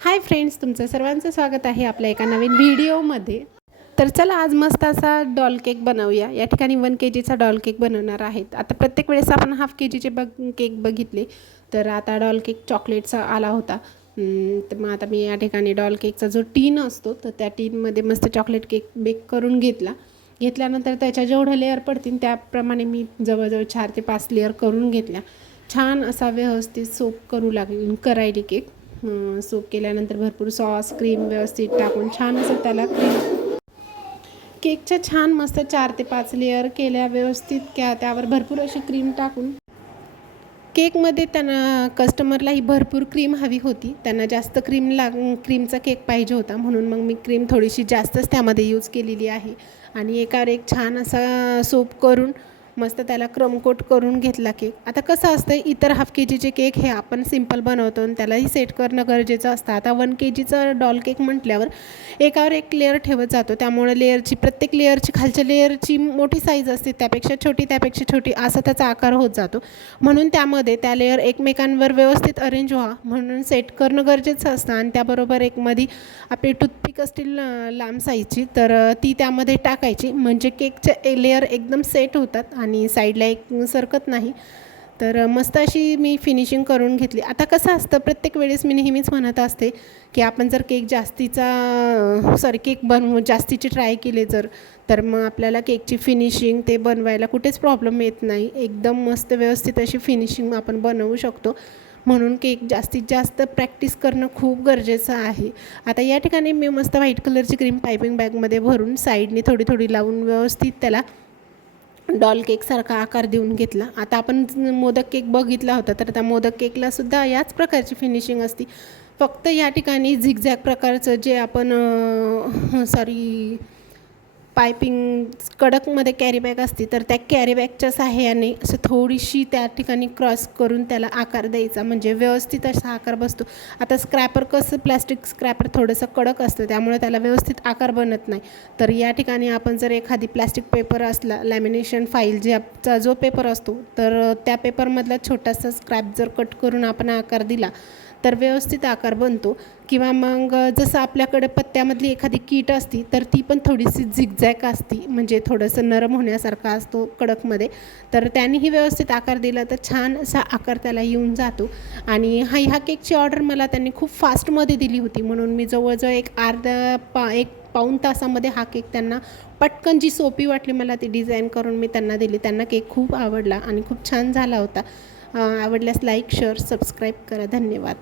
Hi friends, तुमचं सर्वांचं स्वागत आहे आपल्या एका नवीन व्हिडिओमध्ये. तर चला आज मस्त असा डॉल केक बनवूया. या ठिकाणी 1 kgचा डॉल केक बनवणार आहेत. आता प्रत्येक वेळेस आपण हाफ kgचे केक बघितले, तर आता डॉल केक चॉकलेटचा आला होता. तर मग आता मी या ठिकाणी डॉल केकचा जो टीन असतो तर त्या टीनमध्ये मस्त चॉकलेट केक बेक करून घेतल्यानंतर त्याच्या जेवढे लेअर पडतील त्याप्रमाणे मी जवळजवळ 4 ते 5 लेअर करून घेतल्या. छान असा व्यवस्थित सोप करायली केक. सोप केल्यानंतर भरपूर सॉस क्रीम व्यवस्थित टाकून छान असं त्याला केकच्या छान मस्त 4 ते 5 लेअर केल्या व्यवस्थित. त्यावर भरपूर अशी क्रीम टाकून केकमध्ये त्यांना कस्टमरलाही भरपूर क्रीम हवी होती. त्यांना जास्त क्रीमचा केक पाहिजे होता, म्हणून मग मी क्रीम थोडीशी जास्तच त्यामध्ये यूज केलेली आहे. आणि एकावर एक छान असा सोप करून मस्त त्याला क्रमकोट करून घेतला केक. आता कसं असतं, इतर हाफ kgचे केक हे आपण सिंपल बनवतो आणि त्यालाही सेट करणं गरजेचं असतं. आता 1 kgचा डॉल केक म्हटल्यावर एकावर एक लेअर ठेवत जातो, त्यामुळे प्रत्येक लेअरची खालच्या लेअरची मोठी साईज असते, त्यापेक्षा छोटी असा त्याचा आकार होत जातो. म्हणून त्यामध्ये त्या लेअर एकमेकांवर व्यवस्थित अरेंज व्हा म्हणून सेट करणं गरजेचं असतं. आणि त्याबरोबर एक मध्ये आपली टूथपिक असतील लांब साईजची, तर ती त्यामध्ये टाकायची, म्हणजे केकचे लेअर एकदम सेट होतात आणि साईडला एक सरकत नाही. तर मस्त अशी मी फिनिशिंग करून घेतली. आता कसं असतं, प्रत्येक वेळेस मी नेहमीच म्हणत असते की आपण जर केक जास्तीचे ट्राय केले तर मग आपल्याला केकची फिनिशिंग ते बनवायला कुठेच प्रॉब्लेम येत नाही. एकदम मस्त व्यवस्थित अशी फिनिशिंग आपण बनवू शकतो. म्हणून केक जास्तीत जास्त प्रॅक्टिस करणं खूप गरजेचं आहे. आता या ठिकाणी मी मस्त व्हाईट कलरची क्रीम पायपिंग बॅगमध्ये भरून साईडने थोडी लावून व्यवस्थित त्याला डॉल केकसारखा आकार देऊन घेतला. आता आपण मोदक केक बघितला होता, तर त्या मोदक केकलासुद्धा याच प्रकारची फिनिशिंग असते. फक्त या ठिकाणी झिगझॅग प्रकारचं जे आपण पायपिंग कडकमध्ये कॅरीबॅग असते, तर त्या कॅरीबॅगच्या साहाय्याने असं थोडीशी त्या ठिकाणी क्रॉस करून त्याला आकार द्यायचा, म्हणजे व्यवस्थित असा आकार बसतो. आता प्लॅस्टिक स्क्रॅपर थोडंसं कडक असतं, त्यामुळे त्याला व्यवस्थित आकार बनत नाही. तर या ठिकाणी आपण जर एखादी प्लॅस्टिक पेपर असला, लॅमिनेशन फाईल चा जो पेपर असतो, तर त्या पेपरमधला छोटासा स्क्रॅप जर कट करून आपण आकार दिला तर व्यवस्थित आकार बनतो. किंवा मग जसं आपल्याकडे पत्त्यामधली एखादी कीट असती, तर ती पण थोडीशी झिगझॅग असती, म्हणजे थोडंसं नरम होण्यासारखा असतो कडकमध्ये, तर त्यानेही व्यवस्थित आकार दिला तर छान असा आकार त्याला येऊन जातो. आणि ह्या केकची ऑर्डर मला त्यांनी खूप फास्टमध्ये दिली होती, म्हणून मी जवळजवळ एक पाऊण तासामध्ये हा केक त्यांना पटकन जी सोपी वाटली मला ती डिझाईन करून मी त्यांना दिली. त्यांना केक खूप आवडला आणि खूप छान झाला होता. आवडल्यास लाईक शेअर सबस्क्राईब करा. धन्यवाद.